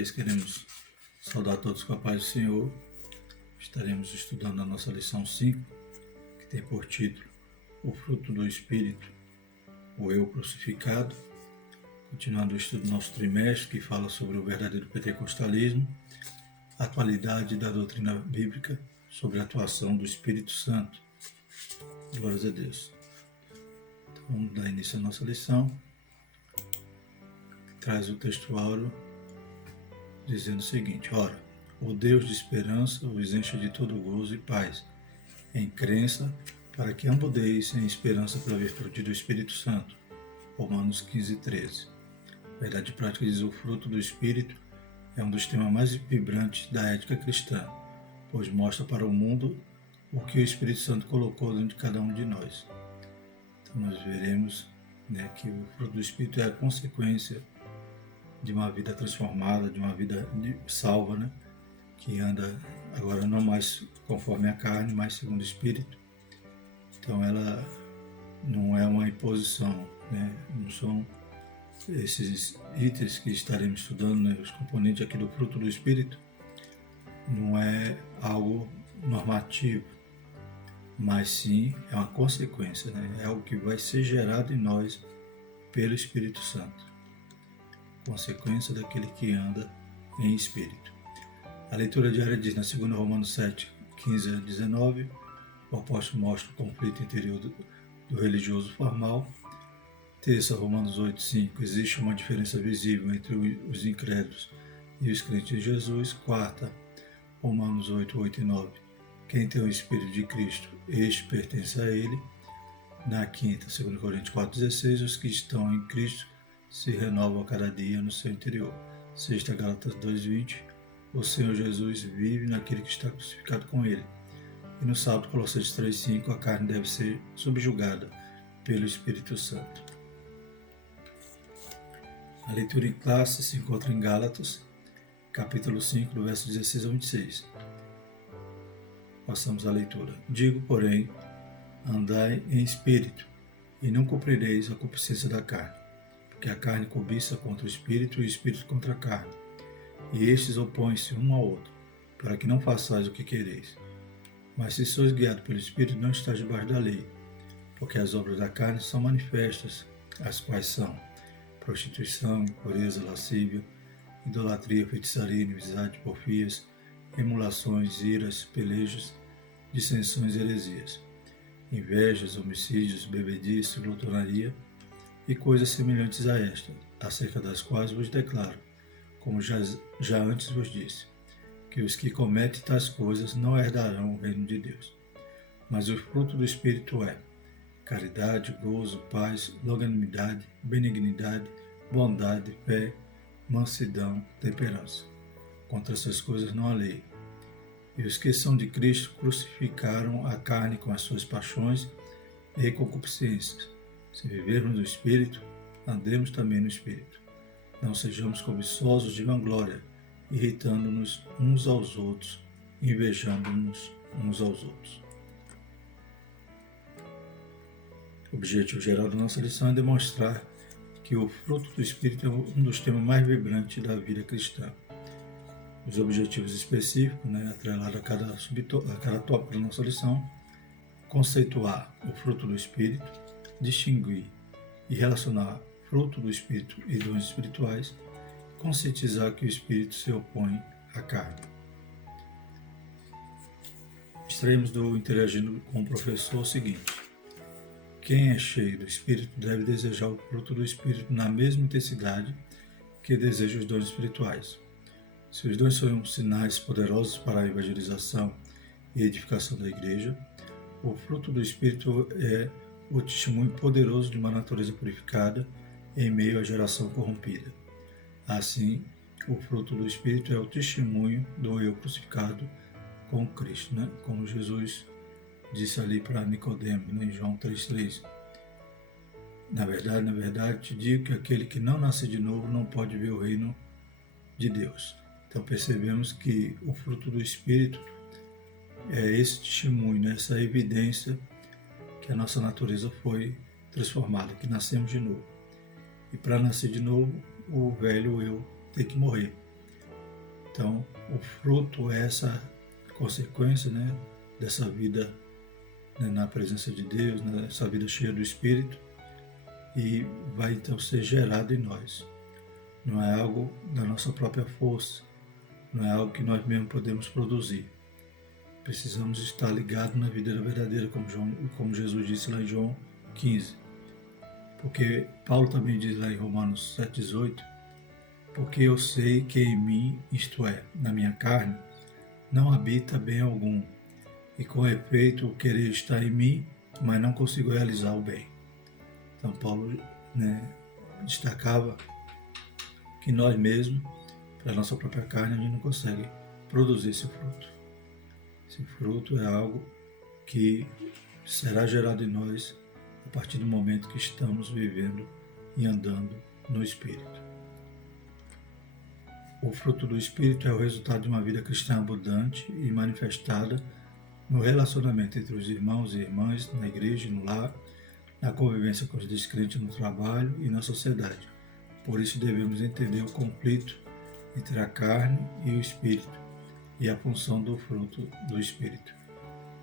vez queremos saudar todos com a paz do Senhor. Estaremos estudando a nossa lição 5, que tem por título O Fruto do Espírito, o Eu Crucificado. Continuando o estudo do nosso trimestre, que fala sobre o verdadeiro pentecostalismo, a atualidade da doutrina bíblica sobre a atuação do Espírito Santo. Glórias a Deus. Então, vamos dar início à nossa lição. Traz o texto áureo dizendo o seguinte: Ora, o Deus de esperança os enche de todo gozo e paz, em crença, para que ambudeis em esperança pela virtude do Espírito Santo. Romanos 15:13. Verdade prática diz: o fruto do Espírito é um dos temas mais vibrantes da ética cristã, pois mostra para o mundo o que o Espírito Santo colocou dentro de cada um de nós. Então nós veremos que o fruto do Espírito é a consequência de uma vida transformada, de uma vida salva, que anda agora não mais conforme a carne, mas segundo o Espírito. Então ela não é uma imposição, não são esses itens que estaremos estudando, os componentes aqui do fruto do Espírito, não é algo normativo, mas sim é uma consequência, é algo que vai ser gerado em nós pelo Espírito Santo, consequência daquele que anda em Espírito. A leitura diária diz na 2 Romanos 7, 15 a 19, o apóstolo mostra o conflito interior do religioso formal. Terça, Romanos 8, 5, existe uma diferença visível entre os incrédulos e os crentes de Jesus. Quarta, Romanos 8, 8 e 9, quem tem o Espírito de Cristo, este pertence a ele. Na quinta, 2 Coríntios 4, 16, os que estão em Cristo se renovam a cada dia no seu interior. Sexta, Gálatas 2, 20, o Senhor Jesus vive naquele que está crucificado com ele. E no sábado, Colossenses 3, 5, a carne deve ser subjugada pelo Espírito Santo. A leitura em classe se encontra em Gálatas, capítulo 5, do verso 16 ao 26. Passamos à leitura. Digo, porém, andai em espírito, e não cumprireis a concupiscência da carne, porque a carne cobiça contra o espírito e o espírito contra a carne, e estes opõem-se um ao outro, para que não façais o que quereis. Mas se sois guiados pelo espírito, não estáis debaixo da lei, porque as obras da carne são manifestas, as quais são prostituição, impureza, lascívia, idolatria, feitiçaria, inimizade, porfias, emulações, iras, pelejos, dissensões e heresias, invejas, homicídios, bebedice, glutonaria e coisas semelhantes a esta, acerca das quais vos declaro, como já antes vos disse, que os que cometem tais coisas não herdarão o reino de Deus. Mas o fruto do Espírito é caridade, gozo, paz, longanimidade, benignidade, bondade, fé, mansidão, temperança. Contra essas coisas não há lei. E os que são de Cristo crucificaram a carne com as suas paixões e concupiscências. Se vivermos no Espírito, andemos também no Espírito. Não sejamos cobiçosos de vanglória, irritando-nos uns aos outros, invejando-nos uns aos outros. O objetivo geral da nossa lição é demonstrar que o fruto do Espírito é um dos temas mais vibrantes da vida cristã. Os objetivos específicos, atrelados a cada tópico da nossa lição: conceituar o fruto do Espírito, distinguir e relacionar fruto do Espírito e dons espirituais, conscientizar que o Espírito se opõe à carne. Extraímos do Interagindo com o Professor o seguinte: quem é cheio do Espírito deve desejar o fruto do Espírito na mesma intensidade que deseja os dons espirituais. Se os dons são sinais poderosos para a evangelização e edificação da igreja, o fruto do Espírito é o testemunho poderoso de uma natureza purificada em meio à geração corrompida. Assim, o fruto do Espírito é o testemunho do eu crucificado com Cristo, como Jesus disse ali para Nicodemo, em João 3,3. Na verdade, te digo que aquele que não nasce de novo não pode ver o reino de Deus. Então percebemos que o fruto do Espírito é esse testemunho, essa evidência que a nossa natureza foi transformada, que nascemos de novo. E para nascer de novo, o velho eu tem que morrer. Então, o fruto é essa consequência, né, dessa vida, né, na presença de Deus, nessa vida cheia do Espírito, e vai então ser gerado em nós. Não é algo da nossa própria força, não é algo que nós mesmos podemos produzir. Precisamos estar ligados na vida verdadeira, como Jesus disse lá em João 15. Porque Paulo também diz lá em Romanos 7,18, porque eu sei que em mim, isto é, na minha carne, não habita bem algum, e com efeito o querer está em mim, mas não consigo realizar o bem. Então Paulo, né, destacava que nós mesmos, para a nossa própria carne, a gente não consegue produzir esse fruto. Esse fruto é algo que será gerado em nós a partir do momento que estamos vivendo e andando no Espírito. O fruto do Espírito é o resultado de uma vida cristã abundante e manifestada no relacionamento entre os irmãos e irmãs, na igreja e no lar, na convivência com os descrentes no trabalho e na sociedade. Por isso devemos entender o conflito entre a carne e o Espírito e a função do fruto do Espírito.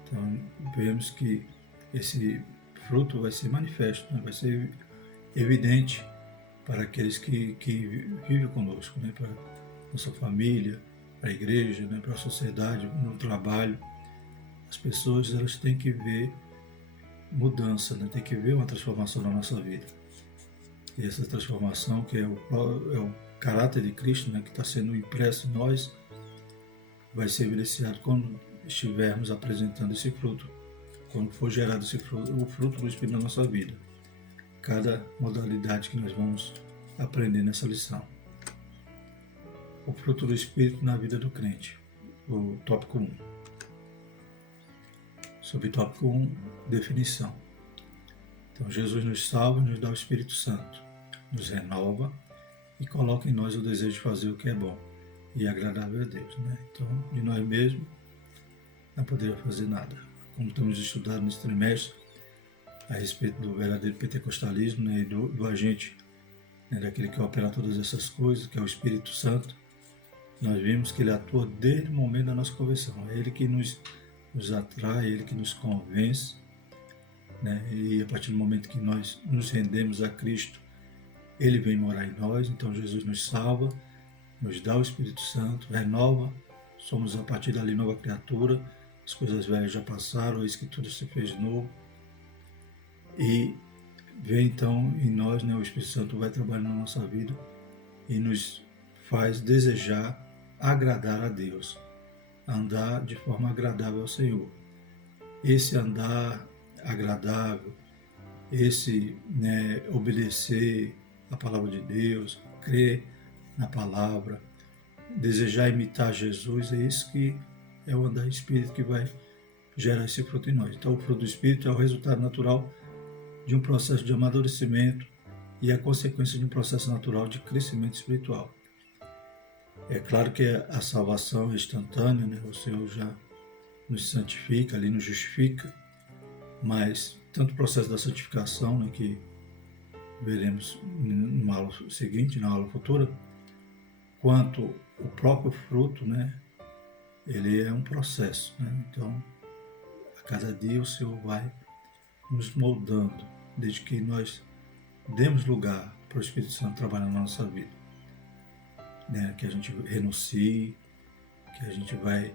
Então, vemos que esse fruto vai ser manifesto, né? Vai ser evidente para aqueles que vivem conosco, né? Para a nossa família, para a igreja, né? Para a sociedade, no trabalho. As pessoas, elas têm que ver mudança, né? Tem que ver uma transformação na nossa vida. E essa transformação, que é o caráter de Cristo, né? Que está sendo impresso em nós, vai ser evidenciado quando estivermos apresentando esse fruto, quando for gerado esse fruto, o fruto do Espírito na nossa vida. Cada modalidade que nós vamos aprender nessa lição. O fruto do Espírito na vida do crente, o tópico 1. Subtópico 1, definição. Então, Jesus nos salva e nos dá o Espírito Santo, nos renova e coloca em nós o desejo de fazer o que é bom e agradável a Deus, né? Então, de nós mesmos, não poderia fazer nada. Como estamos estudando nesse trimestre a respeito do verdadeiro pentecostalismo, né, e do agente, né, daquele que opera todas essas coisas, que é o Espírito Santo, nós vimos que ele atua desde o momento da nossa conversão. É ele que nos atrai, é ele que nos convence, né, e a partir do momento que nós nos rendemos a Cristo, ele vem morar em nós. Então Jesus nos salva, nos dá o Espírito Santo, renova, somos a partir dali nova criatura, as coisas velhas já passaram, eis que tudo se fez novo. E vem então em nós, né, o Espírito Santo vai trabalhando na nossa vida e nos faz desejar agradar a Deus, andar de forma agradável ao Senhor. Esse andar agradável, esse, né, obedecer a palavra de Deus, crer na palavra, desejar imitar Jesus, é isso que é o andar espírito que vai gerar esse fruto em nós. Então, o fruto do Espírito é o resultado natural de um processo de amadurecimento e a consequência de um processo natural de crescimento espiritual. É claro que a salvação é instantânea, né? O Senhor já nos santifica, ali nos justifica, mas tanto o processo da santificação, né, que veremos numa aula seguinte, na aula futura, quanto o próprio fruto, né, ele é um processo, né? Então, a cada dia o Senhor vai nos moldando, desde que nós demos lugar para o Espírito Santo trabalhar na nossa vida, né? Que a gente renuncie, que a gente vai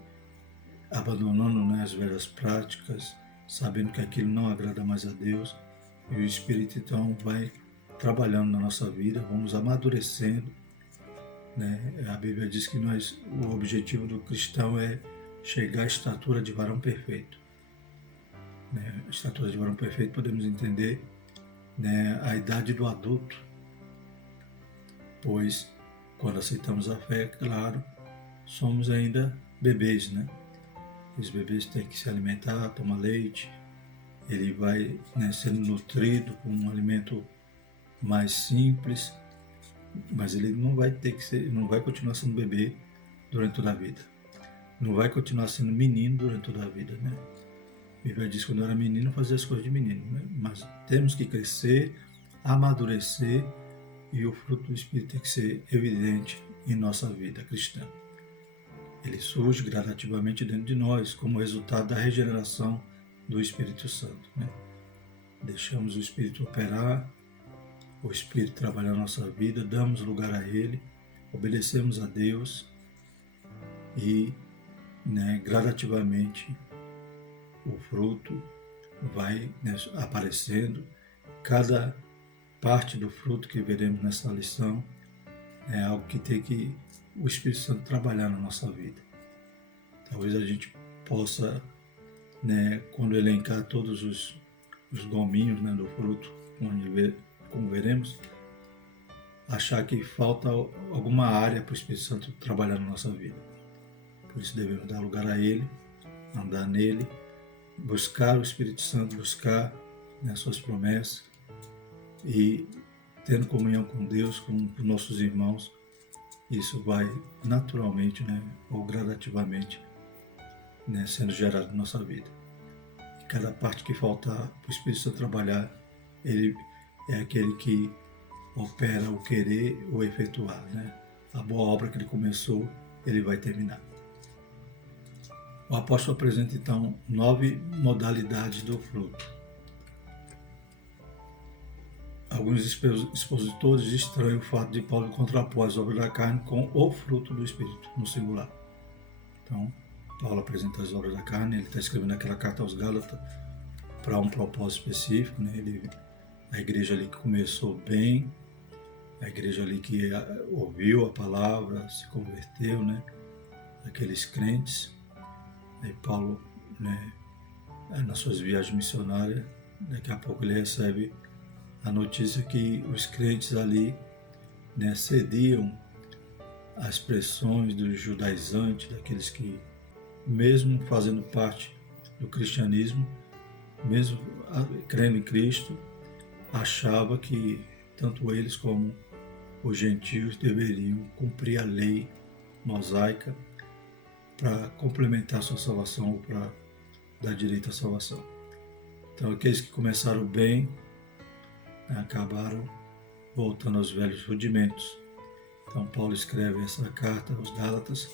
abandonando, né, as velhas práticas, sabendo que aquilo não agrada mais a Deus, e o Espírito então vai trabalhando na nossa vida, vamos amadurecendo, né? A Bíblia diz que o objetivo do cristão é chegar à estatura de varão perfeito. Né? A estatura de varão perfeito podemos entender, né, a idade do adulto, pois quando aceitamos a fé, claro, somos ainda bebês, né? Os bebês têm que se alimentar, tomar leite, ele vai, né, sendo nutrido com um alimento mais simples, mas ele não vai continuar sendo bebê durante toda a vida. Não vai continuar sendo menino durante toda a vida, né? A Bíblia diz que quando eu era menino, fazia as coisas de menino, né? Mas temos que crescer, amadurecer, e o fruto do Espírito tem que ser evidente em nossa vida cristã. Ele surge gradativamente dentro de nós como resultado da regeneração do Espírito Santo, né? Deixamos o Espírito operar, o Espírito trabalhar na nossa vida, damos lugar a Ele, obedecemos a Deus e, né, gradativamente o fruto vai, né, aparecendo. Cada parte do fruto que veremos nessa lição é algo que tem que o Espírito Santo trabalhar na nossa vida. Talvez a gente possa, né, quando elencar todos os gominhos, né, do fruto, como veremos, achar que falta alguma área para o Espírito Santo trabalhar na nossa vida. Por isso devemos dar lugar a Ele, andar nele, buscar o Espírito Santo, buscar, né, suas promessas e tendo comunhão com Deus, com nossos irmãos, isso vai naturalmente, né, ou gradativamente, né, sendo gerado na nossa vida. E cada parte que faltar para o Espírito Santo trabalhar, ele é aquele que opera o querer ou efetuar, né? A boa obra que ele começou, ele vai terminar. O apóstolo apresenta então 9 modalidades do fruto. Alguns expositores estranham o fato de Paulo contrapor as obras da carne com o fruto do Espírito, no singular. Então, Paulo apresenta as obras da carne, ele está escrevendo aquela carta aos Gálatas para um propósito específico, né? A igreja ali que começou bem, a igreja ali que ouviu a palavra, se converteu, né? Aqueles crentes. Aí Paulo, né, nas suas viagens missionárias, daqui a pouco ele recebe a notícia que os crentes ali, né, cediam às pressões dos judaizantes, daqueles que, mesmo fazendo parte do cristianismo, mesmo crendo em Cristo, achava que tanto eles como os gentios deveriam cumprir a lei mosaica para complementar a sua salvação ou para dar direito à salvação. Então, aqueles que começaram bem, né, acabaram voltando aos velhos rudimentos. Então, Paulo escreve essa carta aos Gálatas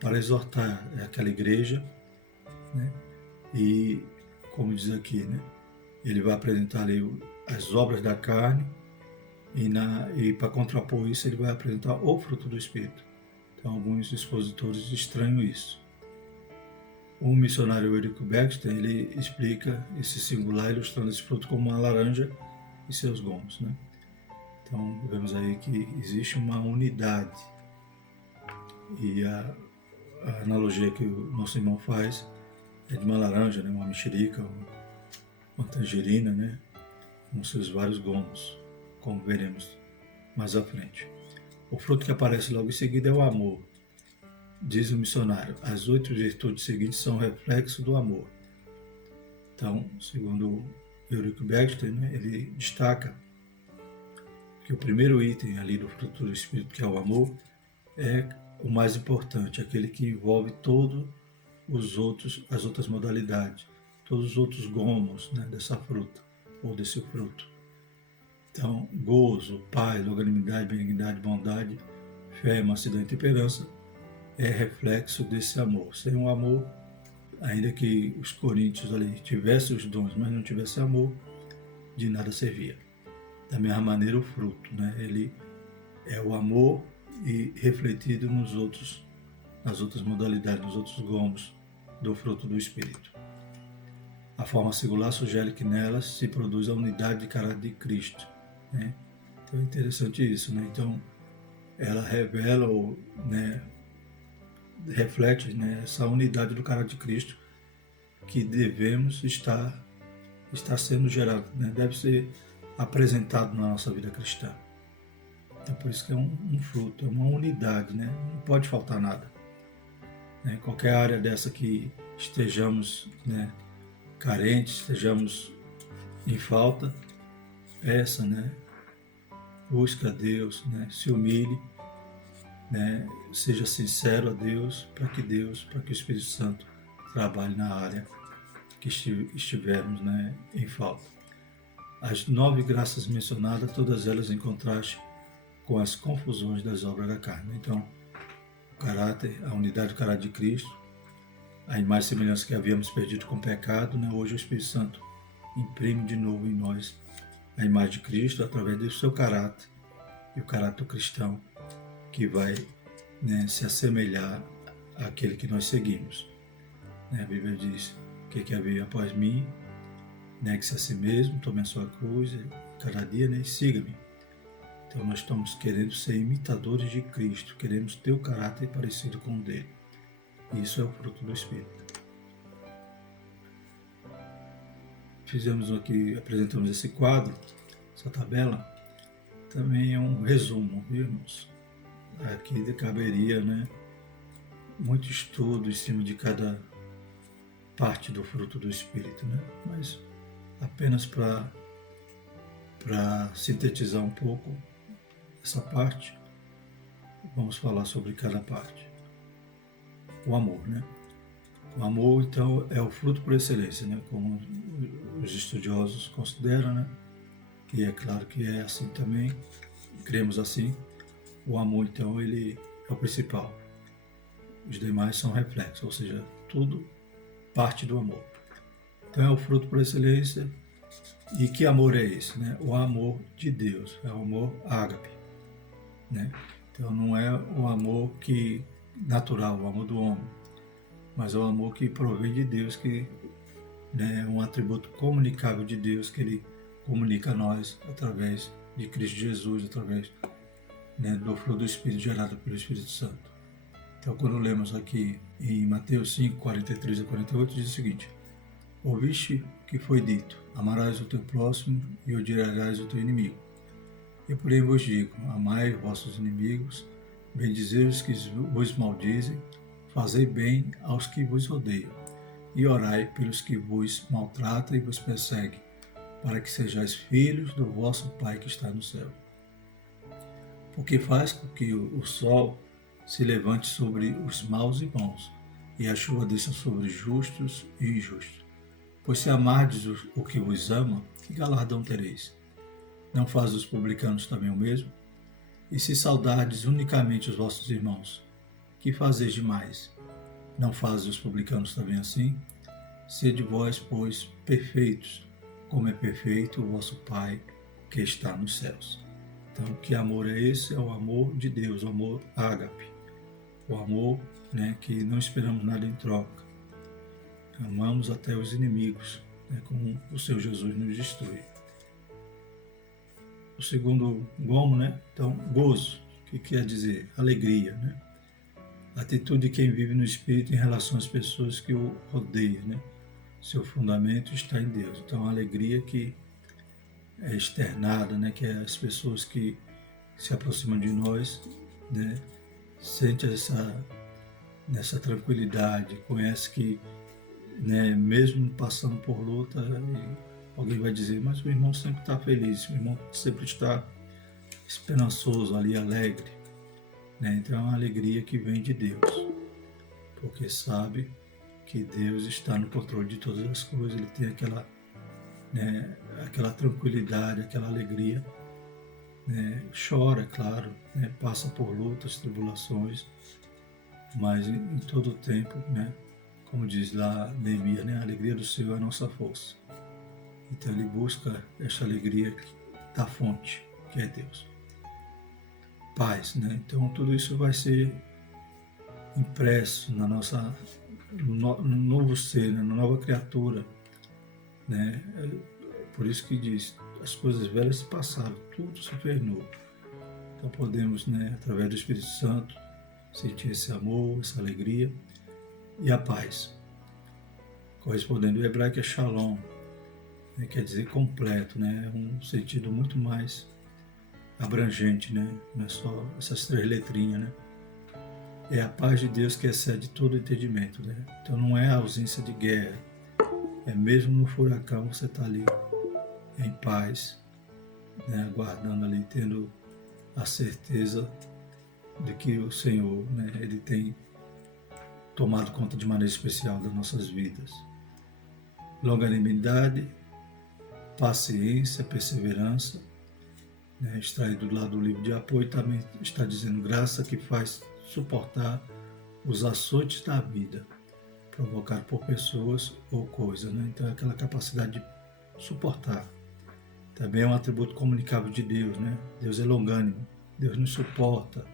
para exortar aquela igreja, né, e, como diz aqui, né, ele vai apresentar ali as obras da carne e para contrapor isso ele vai apresentar o fruto do Espírito. Então, alguns expositores estranham isso. O missionário Eric Baxter, ele explica esse singular ilustrando esse fruto como uma laranja e seus gomos, né? Então, vemos aí que existe uma unidade. E a analogia que o nosso irmão faz é de uma laranja, né? Uma mexerica, uma tangerina, né? Com seus vários gomos, como veremos mais à frente. O fruto que aparece logo em seguida é o amor. Diz o missionário, as 8 virtudes seguintes são reflexo do amor. Então, segundo Ulrich Baxter, né, ele destaca que o primeiro item ali do fruto do Espírito, que é o amor, é o mais importante, aquele que envolve todos as outras modalidades, todos os outros gomos, né, dessa fruta ou desse fruto. Então, gozo, paz, longanimidade, benignidade, bondade, fé, mansidão e temperança é reflexo desse amor. Sem o amor, ainda que os coríntios ali tivessem os dons, mas não tivessem amor, de nada servia. Da mesma maneira, o fruto, né? Ele é o amor e refletido nas outras modalidades, nos outros gomos do fruto do Espírito. A forma singular sugere que nelas se produz a unidade de caráter de Cristo, né? Então é interessante isso, né? Então, ela revela, né, reflete, né, essa unidade do caráter de Cristo que devemos estar sendo gerado, né? Deve ser apresentado na nossa vida cristã. Então, por isso que é um fruto, é uma unidade, né? Não pode faltar nada, né? Qualquer área dessa que estejamos, né, carentes, estejamos em falta, peça, né? Busca a Deus, né? Se humilhe, né? Seja sincero a Deus, para que o Espírito Santo trabalhe na área que estivermos, né, em falta. As 9 graças mencionadas, todas elas em contraste com as confusões das obras da carne. Então, o caráter, a unidade do caráter de Cristo, a imagem e semelhança que havíamos perdido com o pecado, né? Hoje o Espírito Santo imprime de novo em nós a imagem de Cristo através do seu caráter e o caráter cristão que vai, né, se assemelhar àquele que nós seguimos. Né? A Bíblia diz que veio após mim, negue-se a si mesmo, tome a sua cruz cada dia, né, e siga-me. Então nós estamos querendo ser imitadores de Cristo, queremos ter o caráter parecido com o dele. E isso é o fruto do Espírito. Apresentamos esse quadro, essa tabela, também é um resumo, viu, irmãos? Aqui caberia, né, muito estudo em cima de cada parte do fruto do Espírito, né? Mas apenas para sintetizar um pouco essa parte, vamos falar sobre cada parte. O amor, né? O amor, então, é o fruto por excelência, né? Como os estudiosos consideram, né? E é claro que é assim também, cremos assim. O amor, então, ele é o principal. Os demais são reflexos, ou seja, tudo parte do amor. Então é o fruto por excelência. E que amor é esse? Né? O amor de Deus, é o amor ágape. Né? Então não é o amor natural, o amor do homem, mas é o amor que provém de Deus, que, né, é um atributo comunicável de Deus, que ele comunica a nós através de Cristo Jesus, através, né, do fruto do Espírito gerado pelo Espírito Santo. Então quando lemos aqui em Mateus 5, 43 a 48, diz o seguinte: ouviste que foi dito, amarás o teu próximo e odiarás o teu inimigo. E porém vos digo, amai vossos inimigos, bendizei os que vos maldizem, fazei bem aos que vos odeiam, e orai pelos que vos maltratam e vos perseguem, para que sejais filhos do vosso Pai que está no céu. Porque faz com que o sol se levante sobre os maus e bons, e a chuva desça sobre os justos e injustos. Pois se amardes o que vos ama, que galardão tereis? Não faz os publicanos também o mesmo? E se saudardes unicamente os vossos irmãos, que fazeis demais? Não fazem os publicanos também assim? Sede vós, pois, perfeitos, como é perfeito o vosso Pai que está nos céus. Então, que amor é esse? É o amor de Deus, o amor ágape. O amor, né, que não esperamos nada em troca. Amamos até os inimigos, né, como o Senhor Jesus nos instrui. O segundo gomo, né? Então, gozo, que quer dizer alegria, né? Atitude de quem vive no Espírito em relação às pessoas que o rodeiam, né? Seu fundamento está em Deus. Então, a alegria que é externada, né? Que é as pessoas que se aproximam de nós, né? Sente nessa tranquilidade, conhece que, né, mesmo passando por luta, alguém vai dizer, mas o irmão sempre está feliz, o irmão sempre está esperançoso ali, alegre. Né? Então é uma alegria que vem de Deus, porque sabe que Deus está no controle de todas as coisas, ele tem aquela, né, aquela tranquilidade, aquela alegria. Né? Chora, claro, né? Passa por lutas, tribulações, mas em todo o tempo, né? Como diz lá Neemias, né? A alegria do Senhor é a nossa força. Então ele busca essa alegria da fonte, que é Deus. Paz, né? Então tudo isso vai ser impresso no novo ser, né? Na nova criatura, né? Por isso que diz, as coisas velhas se passaram, tudo se fez novo. Então podemos, né, através do Espírito Santo, sentir esse amor, essa alegria e a paz. Correspondendo ao hebraico é shalom, né, quer dizer completo, né, é um sentido muito mais abrangente, né, não é só essas três letrinhas, né. É a paz de Deus que excede todo entendimento, né. Então não é a ausência de guerra, é mesmo no furacão você está ali em paz, né, aguardando ali, tendo a certeza de que o Senhor, né, ele tem tomado conta de maneira especial das nossas vidas. Longanimidade, paciência, perseverança, né, extraído lá do livro de apoio, também está dizendo graça que faz suportar os açoites da vida, provocados por pessoas ou coisas, né? Então, é aquela capacidade de suportar. Também é um atributo comunicável de Deus, né? Deus é longânimo, Deus nos suporta,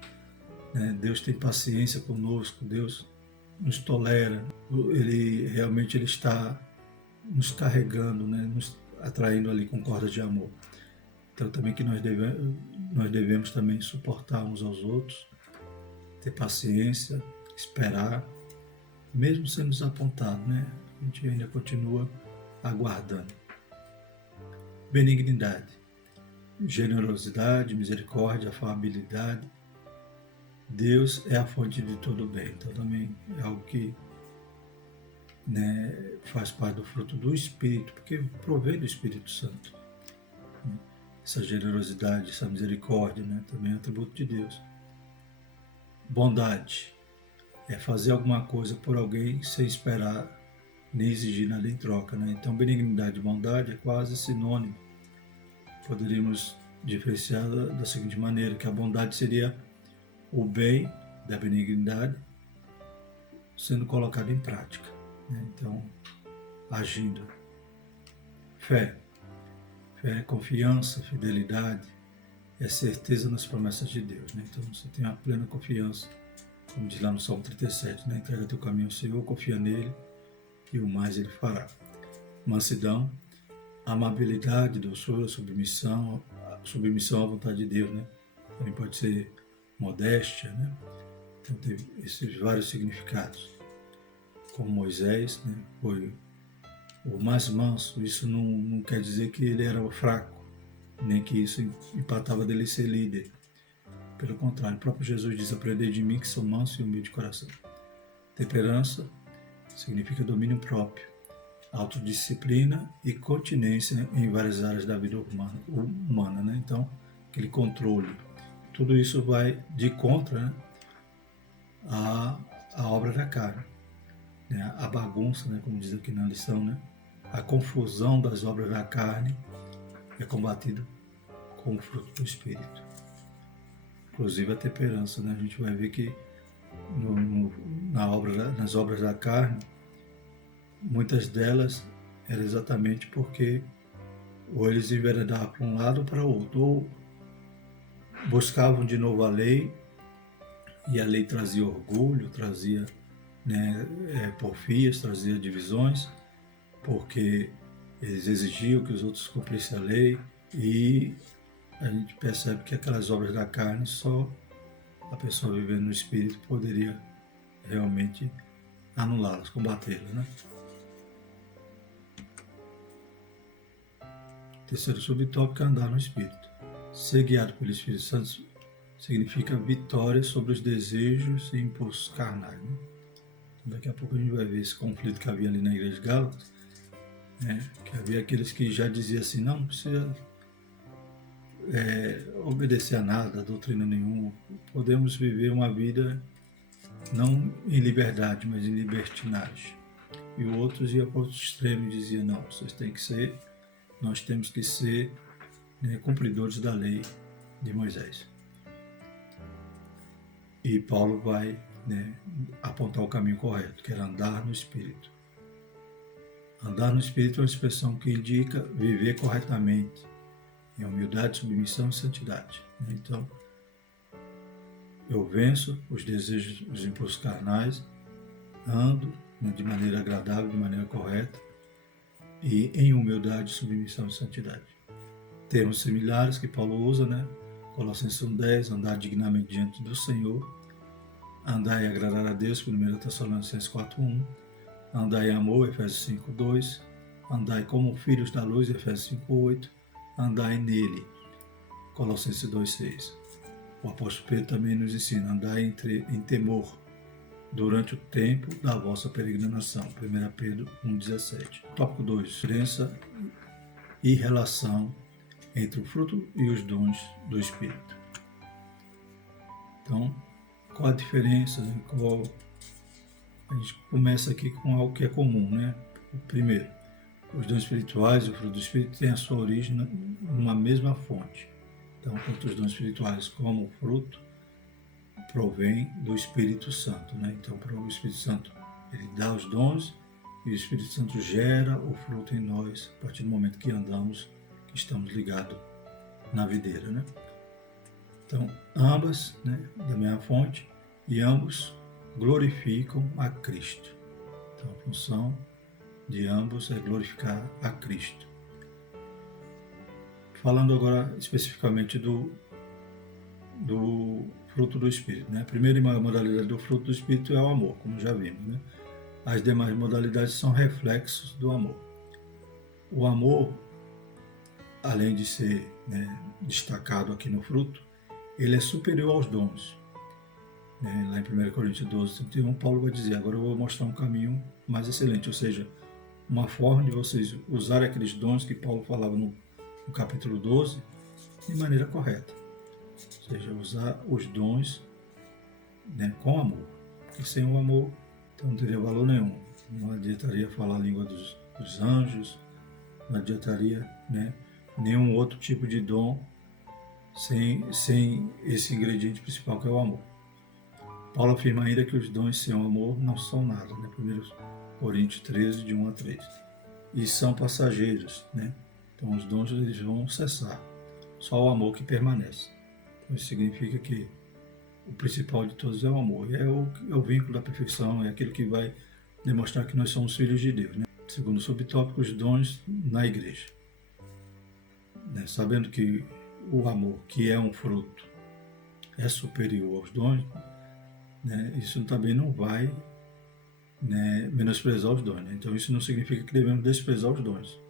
né? Deus tem paciência conosco, Deus nos tolera, ele está nos carregando, né? Nos atraindo ali com cordas de amor. Então também que nós devemos também suportar uns aos outros, ter paciência, esperar, mesmo sendo desapontado, né? A gente ainda continua aguardando. Benignidade, generosidade, misericórdia, afabilidade. Deus é a fonte de todo bem. Então também é algo que, né, faz parte do fruto do Espírito, porque provém do Espírito Santo. Essa generosidade, essa misericórdia, né, também é atributo de Deus. Bondade é fazer alguma coisa por alguém sem esperar nem exigir nada em troca, né? Então, benignidade e bondade é quase sinônimo. Poderíamos diferenciar da seguinte maneira, que a bondade seria o bem da benignidade sendo colocado em prática, né? Então, agindo. Fé é confiança, fidelidade, é certeza nas promessas de Deus, né? Então, você tem a plena confiança, como diz lá no Salmo 37, né? Entrega teu caminho ao Senhor, confia nele, e o mais ele fará. Mansidão, amabilidade, doçura, submissão à vontade de Deus, né? Também pode ser modéstia, né? Então teve esses vários significados. Como Moisés, né? Foi o mais manso. Isso não quer dizer que ele era fraco, nem que isso empatava dele ser líder. Pelo contrário, o próprio Jesus diz: aprendei de mim que sou manso e humilde de coração. Temperança significa domínio próprio, autodisciplina e continência em várias áreas da vida humana, né? Então, aquele controle. Tudo isso vai de contra, né, a obra da carne, né? A bagunça, né, como diz aqui na lição, né? A confusão das obras da carne é combatida com o fruto do Espírito. Inclusive a temperança, né? A gente vai ver que nas obras da carne, muitas delas eram exatamente porque ou eles enveredavam para um lado ou para o outro, ou buscavam de novo a lei, e a lei trazia orgulho, trazia, né, porfias, trazia divisões, porque eles exigiam que os outros cumprissem a lei, e a gente percebe que aquelas obras da carne só a pessoa vivendo no Espírito poderia realmente anulá-las, combatê-las, né? Terceiro subtópico é andar no Espírito. Ser guiado pelo Espírito Santo significa vitória sobre os desejos e impulsos carnais, né? Daqui a pouco a gente vai ver esse conflito que havia ali na igreja de Gálatas, né? Que havia aqueles que já diziam assim: não precisa obedecer a nada, a doutrina nenhuma, podemos viver uma vida não em liberdade, mas em libertinagem. E outros iam para o outro extremo e diziam: não, nós temos que ser, né, cumpridores da lei de Moisés. E Paulo vai, né, apontar o caminho correto, que era andar no Espírito. Andar no Espírito é uma expressão que indica viver corretamente, em humildade, submissão e santidade. Então, eu venço os desejos, os impulsos carnais, ando, né, de maneira agradável, de maneira correta, e em humildade, submissão e santidade. Termos similares que Paulo usa, né? Colossenses 1:10, andar dignamente diante do Senhor, andar e agradar a Deus, 1 Tessalonicenses 4:1, andar em amor, Efésios 5:2, andar como filhos da luz, Efésios 5:8, andar nele, Colossenses 2:6. O apóstolo Pedro também nos ensina: andar em temor durante o tempo da vossa peregrinação, 1 Pedro 1:17. Tópico 2, diferença e relação entre o fruto e os dons do Espírito. Então, qual a diferença, né? A gente começa aqui com algo que é comum, né? Primeiro, os dons espirituais e o fruto do Espírito têm a sua origem numa mesma fonte. Então, tanto os dons espirituais como o fruto provém do Espírito Santo, né? Então, o Espírito Santo, ele dá os dons e o Espírito Santo gera o fruto em nós a partir do momento que andamos, que estamos ligados na videira, né? Então, ambas, né, da mesma fonte, e ambos glorificam a Cristo. Então, a função de ambos é glorificar a Cristo. Falando agora especificamente do fruto do Espírito, né? A primeira modalidade do fruto do Espírito é o amor, como já vimos, né? As demais modalidades são reflexos do amor. O amor, além de ser, né, destacado aqui no fruto, ele é superior aos dons. Lá em 1 Coríntios 12, 31, Paulo vai dizer: agora eu vou mostrar um caminho mais excelente, ou seja, uma forma de vocês usarem aqueles dons que Paulo falava no capítulo 12 de maneira correta. Ou seja, usar os dons, né, com amor. Porque sem o amor, então não teria valor nenhum. Não adiantaria falar a língua dos anjos, não adiantaria, né, nenhum outro tipo de dom sem esse ingrediente principal que é o amor. Paulo afirma ainda que os dons sem o amor não são nada, né? 1 Coríntios 13, de 1 a 3. E são passageiros, né? Então os dons eles vão cessar, só o amor que permanece. Então isso significa que o principal de todos é o amor, é o vínculo da perfeição, é aquilo que vai demonstrar que nós somos filhos de Deus, né? Segundo o subtópico, os dons na igreja. Né? Sabendo que o amor, que é um fruto, é superior aos dons, né? Isso também não vai, né, menosprezar os dons. Né? Então isso não significa que devemos desprezar os dons.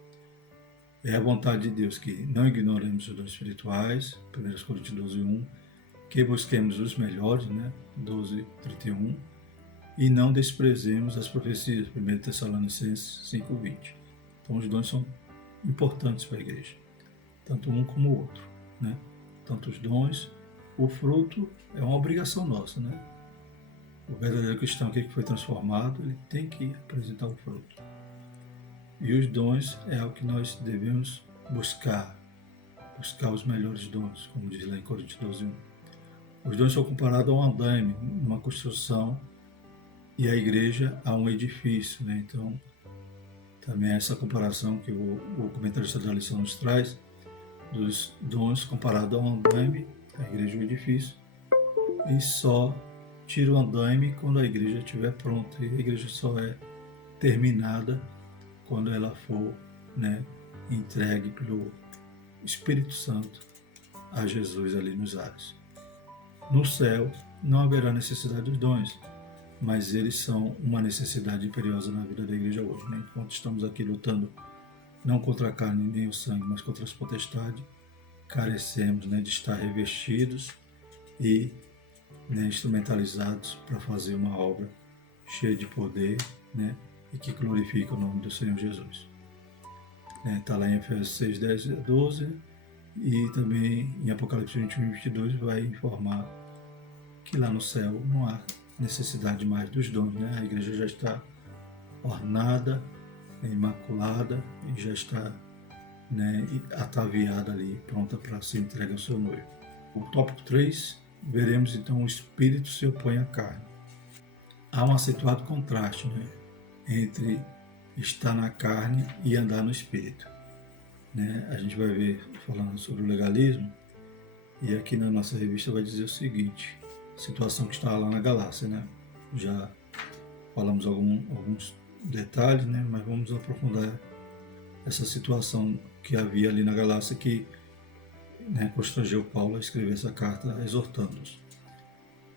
É a vontade de Deus que não ignoremos os dons espirituais, 1 Coríntios 12, 1, que busquemos os melhores, né, 12, 31, e não desprezemos as profecias, 1 Tessalonicenses 5, 20. Então os dons são importantes para a igreja, tanto um como o outro, né? Tanto os dons, o fruto é uma obrigação nossa, né? O verdadeiro cristão que foi transformado, ele tem que apresentar o fruto. E os dons é o que nós devemos buscar os melhores dons, como diz lá em Coríntios 12, 1. Os dons são comparados a um andaime, uma construção, e a igreja a um edifício, né? Então, também essa comparação que o comentarista da lição nos traz, dos dons comparado a um andaime, a igreja é um edifício, e só tira o andaime quando a igreja estiver pronta, e a igreja só é terminada quando ela for, né, entregue pelo Espírito Santo a Jesus ali nos ares. No céu não haverá necessidade dos dons, mas eles são uma necessidade imperiosa na vida da igreja hoje. Né? Enquanto estamos aqui lutando não contra a carne nem o sangue, mas contra as potestades, carecemos, né, de estar revestidos e, né, instrumentalizados para fazer uma obra cheia de poder, né, e que glorifica o nome do Senhor Jesus. Está lá em Efésios 6, 10 a 12, e também em Apocalipse 21 e 22 vai informar que lá no céu não há necessidade mais dos dons, né? A igreja já está ornada, imaculada e já está, né, ataviada ali, pronta para ser entregue ao seu noivo. O tópico 3, veremos então o Espírito se opõe à carne. Há um acentuado contraste, né, entre estar na carne e andar no Espírito. Né? A gente vai ver falando sobre o legalismo, e aqui na nossa revista vai dizer o seguinte: situação que está lá na Galácia, né? Já falamos alguns detalhes, né? Mas vamos aprofundar essa situação que havia ali na Galácia que, né, constrangeu Paulo a escrever essa carta exortando-os.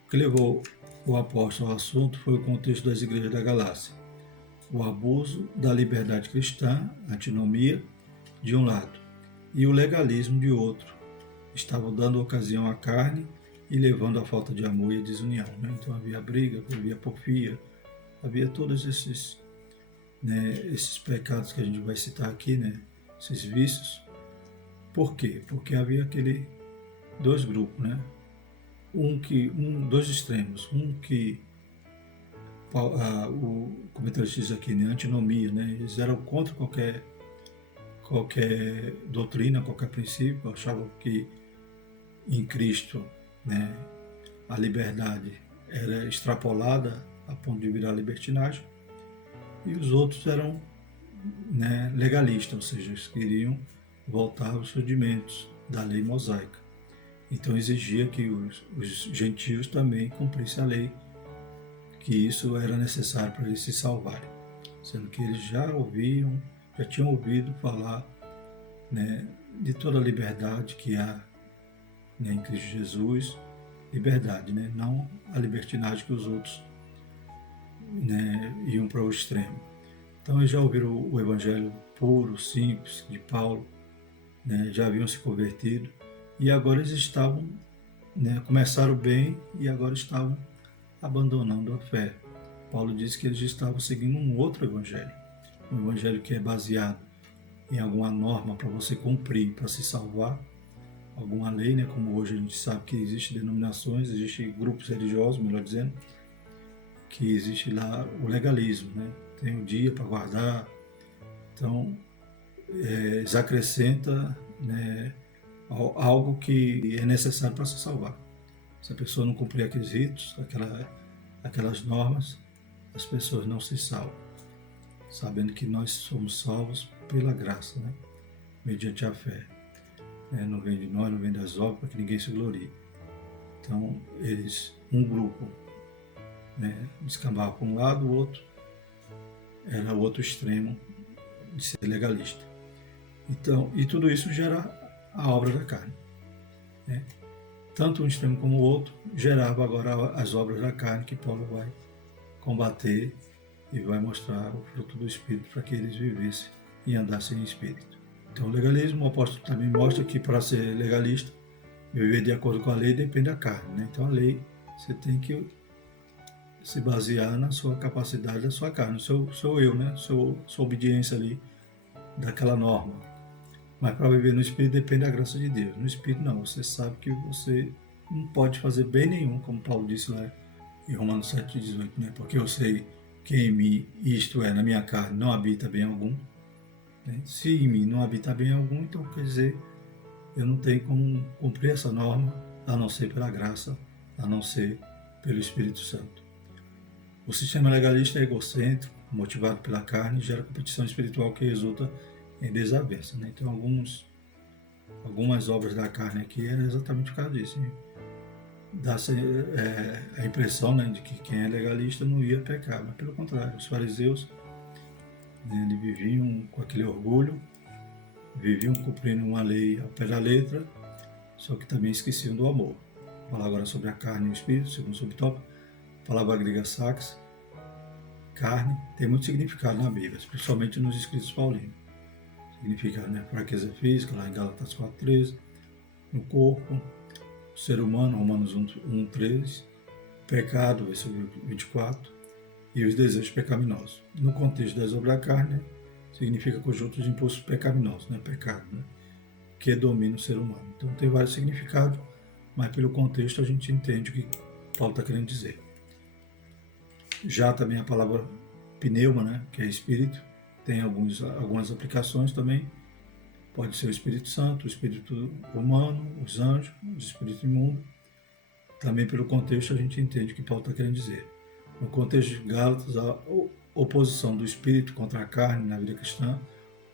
O que levou o apóstolo ao assunto foi o contexto das igrejas da Galácia. O abuso da liberdade cristã, a antinomia, de um lado, e o legalismo de outro, estavam dando ocasião à carne e levando à falta de amor e à desunião. Né? Então havia briga, havia porfia, havia todos esses, né, esses pecados que a gente vai citar aqui, né, esses vícios. Por quê? Porque havia dois grupos, né? Dois extremos, que o comentarista diz aqui, né, antinomia, né? Eles eram contra qualquer doutrina, qualquer princípio, achavam que em Cristo, né, a liberdade era extrapolada a ponto de virar libertinagem, e os outros eram, né, legalistas, ou seja, eles queriam voltar aos rudimentos da lei mosaica. Então exigia que os gentios também cumprissem a lei, que isso era necessário para eles se salvarem, sendo que eles já tinham ouvido falar, né, de toda a liberdade que há, né, em Cristo Jesus, liberdade, né, não a libertinagem que os outros, né, iam para o extremo. Então eles já ouviram o evangelho puro, simples, de Paulo, né, já haviam se convertido, e agora eles estavam, né, começaram bem e agora estavam abandonando a fé. Paulo disse que eles estavam seguindo um outro evangelho, um evangelho que é baseado em alguma norma para você cumprir, para se salvar, alguma lei, né? Como hoje a gente sabe que existem denominações, existem grupos religiosos, melhor dizendo, que existe lá o legalismo, né? Tem um dia para guardar, então eles acrescentam, né, algo que é necessário para se salvar. Se a pessoa não cumprir aqueles ritos, aquelas normas, as pessoas não se salvam, sabendo que nós somos salvos pela graça, né? Mediante a fé. Não vem de nós, não vem das obras, para que ninguém se glorie. Então, um grupo, né, descambava para um lado, o outro era o outro extremo de ser legalista. Então, e tudo isso gera a obra da carne, né? Tanto um extremo como o outro gerava agora as obras da carne, que Paulo vai combater e vai mostrar o fruto do Espírito para que eles vivessem e andassem em Espírito. Então, o legalismo, o apóstolo também mostra que para ser legalista, viver de acordo com a lei depende da carne, né? Então, a lei, você tem que se basear na sua capacidade da sua carne, no seu eu, né? Sua obediência ali daquela norma. Mas para viver no Espírito depende da graça de Deus. No Espírito não, você sabe que você não pode fazer bem nenhum, como Paulo disse lá em Romanos 7,18, né? Porque eu sei que em mim, isto é, na minha carne, não habita bem algum. Né? Se em mim não habita bem algum, então quer dizer, eu não tenho como cumprir essa norma, a não ser pela graça, a não ser pelo Espírito Santo. O sistema legalista é egocêntrico, motivado pela carne, gera competição espiritual que resulta em desavença. Né? Então, algumas obras da carne aqui é exatamente por causa disso. Né? Dá-se a impressão, né, de que quem é legalista não ia pecar, mas pelo contrário, os fariseus, né, eles viviam com aquele orgulho, viviam cumprindo uma lei ao pé da letra, só que também esqueciam do amor. Vou falar agora sobre a carne e o espírito, segundo subtópico. A palavra grega sax, carne, tem muito significado na Bíblia, principalmente nos escritos paulinos. Significa, né, fraqueza física, lá em Gálatas 4,13, no corpo, o ser humano, Romanos 1,13, pecado, versículo 24, e os desejos pecaminosos. No contexto das obras da carne, significa conjunto de impulsos pecaminosos, né, pecado, né, que domina o ser humano. Então tem vários significados, mas pelo contexto a gente entende o que Paulo está querendo dizer. Já também a palavra pneuma, né, que é espírito, tem algumas aplicações também. Pode ser o Espírito Santo, o Espírito humano, os anjos, o Espírito imundo. Também pelo contexto a gente entende o que Paulo está querendo dizer. No contexto de Gálatas, a oposição do Espírito contra a carne na vida cristã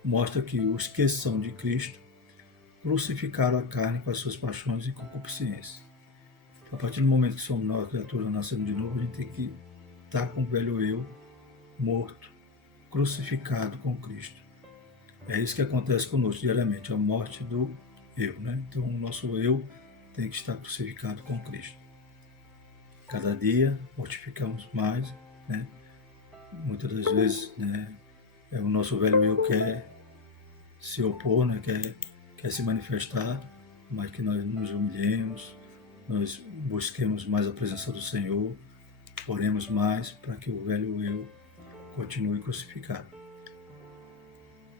mostra que os que são de Cristo crucificaram a carne com as suas paixões e concupiscências. A partir do momento que somos nova criatura, nascemos de novo, a gente tem que estar com o velho eu morto, crucificado com Cristo. É isso que acontece conosco diariamente, a morte do eu, né? Então o nosso eu tem que estar crucificado com Cristo. Cada dia mortificamos mais, né? Muitas das vezes, né, o nosso velho eu quer se opor, né? quer se manifestar, mas que nós nos humilhemos, nós busquemos mais a presença do Senhor, oremos mais para que o velho eu continue crucificado.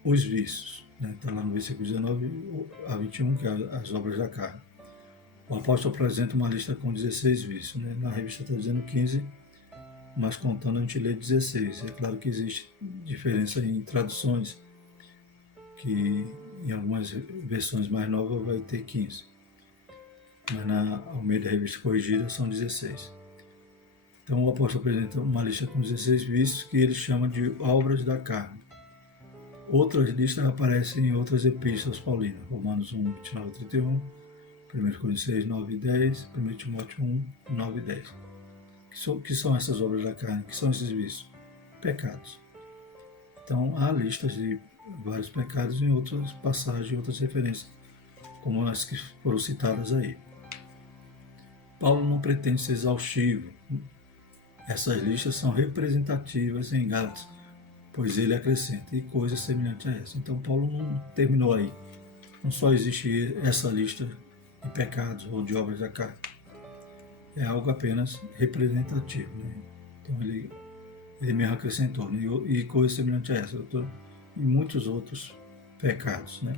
Os vícios, né? Está lá no versículo 19 a 21, que é as obras da carne. O apóstolo apresenta uma lista com 16 vícios, né? Na revista está dizendo 15, mas contando a gente lê 16. É claro que existe diferença em traduções, que em algumas versões mais novas vai ter 15. mas na Almeida Revista Corrigida são 16. Então o apóstolo apresenta uma lista com 16 vícios que ele chama de obras da carne. Outras listas aparecem em outras epístolas paulinas, Romanos 1, 29 a 31, 1 Coríntios 6, 9 e 10, 1 Timóteo 1, 9 e 10. Que são essas obras da carne? Que são esses vícios? Pecados. Então há listas de vários pecados em outras passagens, em outras referências, como as que foram citadas aí. Paulo não pretende ser exaustivo. Essas listas são representativas em Gálatas, pois ele acrescenta, e coisas semelhantes a essa. Então Paulo não terminou aí. Não só existe essa lista de pecados ou de obras da carne. É algo apenas representativo, né? Então ele mesmo acrescentou, né? E coisas semelhantes a essa. E muitos outros pecados, né?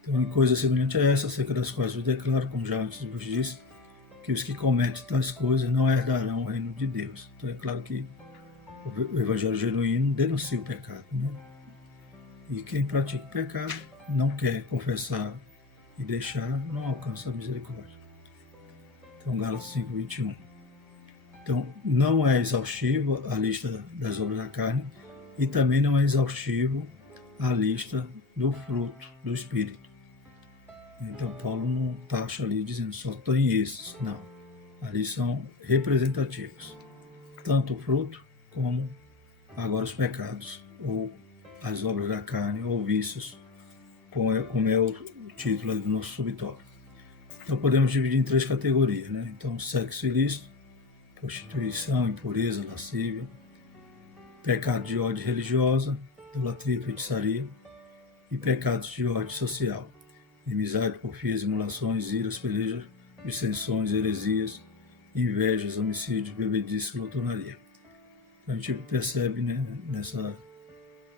Então, em coisas semelhantes a essa, acerca das quais vos declaro, como já antes vos disse, que os que cometem tais coisas não herdarão o reino de Deus. Então é claro que o evangelho genuíno denuncia o pecado, né? E quem pratica o pecado não quer confessar e deixar, não alcança a misericórdia. Então, Gálatas 5, 21. Então, não é exaustiva a lista das obras da carne e também não é exaustivo a lista do fruto do Espírito. Então, Paulo não taxa ali dizendo só tem esses. Não. Ali são representativos. Tanto o fruto como agora os pecados, ou as obras da carne, ou vícios, como é o título do nosso subtópico. Então, podemos dividir em 3 categorias, né? Então, sexo ilícito, prostituição, impureza, lascívia, pecado de ordem religiosa, idolatria, feitiçaria, e pecados de ordem social, inimizade, porfias, emulações, iras, pelejas, dissensões, heresias, invejas, homicídios, bebedice, glotonaria. A gente percebe, né, nessa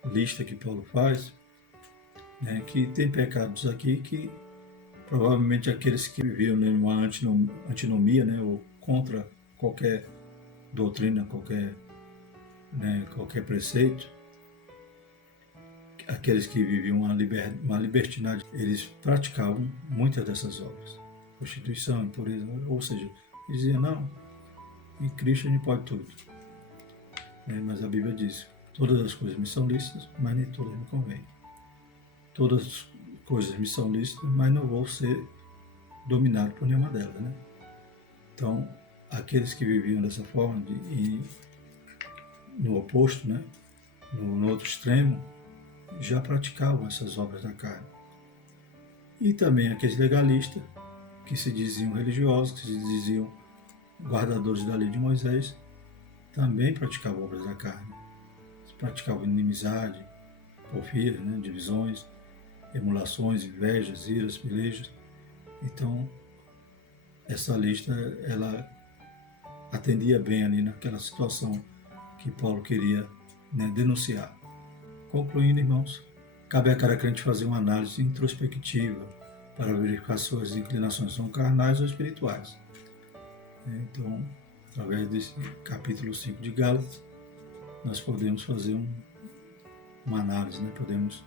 lista que Paulo faz, né, que tem pecados aqui que provavelmente aqueles que viviam numa antinomia, né, ou contra qualquer doutrina, qualquer preceito, aqueles que viviam uma libertinagem, eles praticavam muitas dessas obras. Prostituição, impureza, ou seja, eles diziam, não, em Cristo a gente pode tudo. Mas a Bíblia diz, todas as coisas me são lícitas, mas nem todas me convêm. Todas as coisas me são lícitas, mas não vou ser dominado por nenhuma delas, né? Então, aqueles que viviam dessa forma, no oposto, né? No outro extremo, já praticavam essas obras da carne. E também aqueles legalistas, que se diziam religiosos, que se diziam guardadores da lei de Moisés, também praticavam obras da carne. Praticavam inimizade, porfias, né? Divisões, emulações, invejas, iras, pelejas. Então, essa lista, ela atendia bem ali naquela situação que Paulo queria, né, denunciar. Concluindo, irmãos, cabe a cada crente fazer uma análise introspectiva para verificar se suas inclinações são carnais ou espirituais. Então, através desse capítulo 5 de Gálatas, nós podemos fazer uma análise, né? Podemos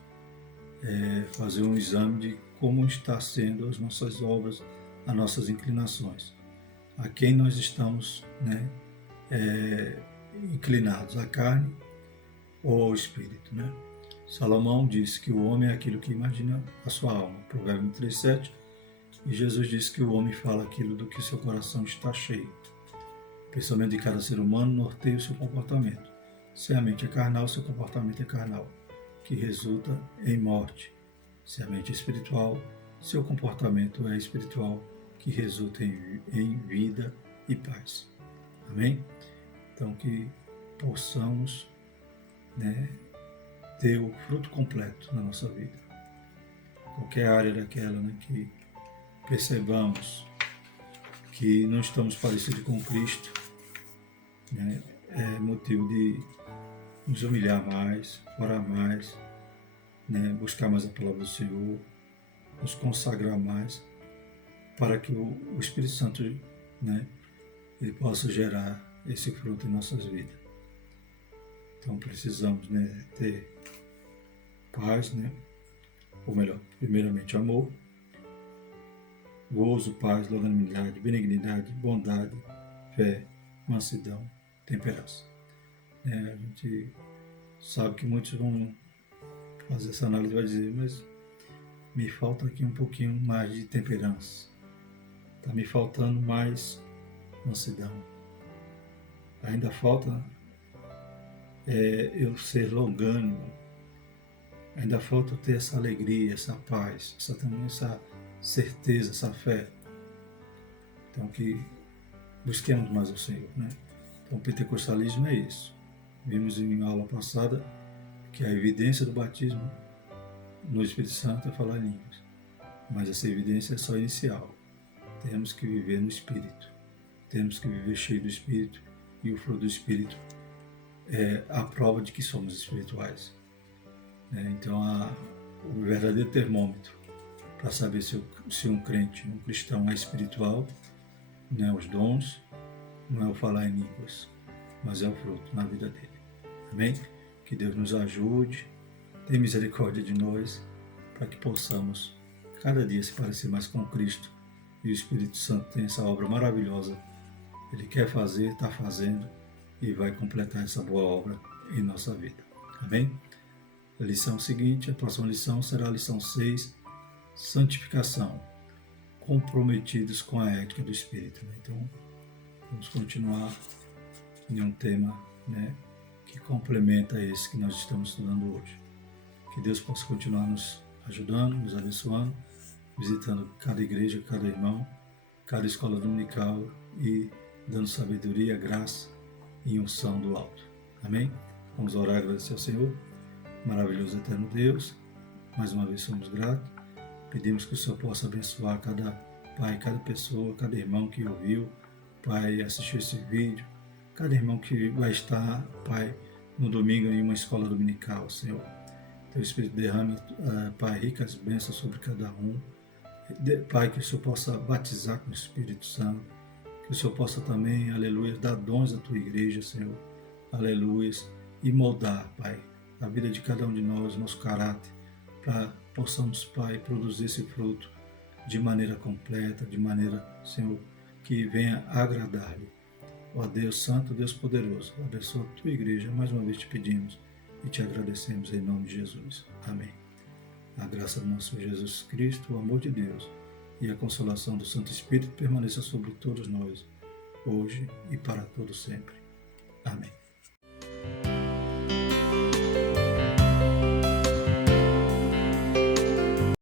fazer um exame de como está sendo as nossas obras, as nossas inclinações. A quem nós estamos, né, inclinados, à carne ou ao espírito, né? Salomão disse que o homem é aquilo que imagina a sua alma, Provérbio 3,7, e Jesus disse que o homem fala aquilo do que seu coração está cheio. O pensamento de cada ser humano norteia o seu comportamento. Se a mente é carnal, seu comportamento é carnal, que resulta em morte. Se a mente é espiritual, seu comportamento é espiritual, que resulta em vida e paz. Amém? Então, que possamos, né, ter o fruto completo na nossa vida. Qualquer área daquela, né, que percebamos que não estamos parecidos com Cristo, né, é motivo de nos humilhar mais, orar mais, né, buscar mais a palavra do Senhor, nos consagrar mais, para que o Espírito Santo, né, ele possa gerar esse fruto em nossas vidas. Então precisamos, né, ter paz, né, ou melhor, primeiramente amor, gozo, paz, longanimidade, benignidade, bondade, fé, mansidão, temperança. A gente sabe que muitos vão fazer essa análise e vai dizer, mas me falta aqui um pouquinho mais de temperança. Está me faltando mais mansidão. Ainda falta eu ser longânimo. Ainda falta eu ter essa alegria, essa paz, essa certeza, essa fé. Então que busquemos mais o Senhor, né? Então o pentecostalismo é isso. Vimos em aula passada que a evidência do batismo no Espírito Santo é falar em línguas. Mas essa evidência é só inicial. Temos que viver no Espírito. Temos que viver cheio do Espírito. E o fruto do Espírito é a prova de que somos espirituais. Então, o verdadeiro termômetro para saber se um crente, um cristão é espiritual, não é os dons, não é o falar em línguas, mas é o fruto na vida dele. Amém? Que Deus nos ajude, tenha misericórdia de nós, para que possamos cada dia se parecer mais com Cristo. E o Espírito Santo tem essa obra maravilhosa. Ele quer fazer, está fazendo e vai completar essa boa obra em nossa vida. Amém? A lição seguinte, a próxima lição será a lição 6, santificação, comprometidos com a ética do Espírito. Então, vamos continuar em um tema que complementa esse que nós estamos estudando hoje. Que Deus possa continuar nos ajudando, nos abençoando, visitando cada igreja, cada irmão, cada escola dominical e dando sabedoria, graça e unção do alto. Amém? Vamos orar e agradecer ao Senhor. Maravilhoso eterno Deus, mais uma vez somos gratos. Pedimos que o Senhor possa abençoar cada pai, cada pessoa, cada irmão que ouviu, Pai, assistiu esse vídeo, cada irmão que vai estar, Pai, no domingo em uma escola dominical, Senhor. Teu Espírito derrame, Pai, ricas bênçãos sobre cada um. Pai, que o Senhor possa batizar com o Espírito Santo, que o Senhor possa também, aleluia, dar dons à tua igreja, Senhor, aleluia, e moldar, Pai, a vida de cada um de nós, nosso caráter, para possamos, Pai, produzir esse fruto de maneira completa, de maneira, Senhor, que venha agradar-lhe. Ó Deus Santo, Deus poderoso, abençoa a tua igreja, mais uma vez te pedimos e te agradecemos em nome de Jesus. Amém. A graça do nosso Jesus Cristo, o amor de Deus e a consolação do Santo Espírito permaneça sobre todos nós, hoje e para todo sempre. Amém.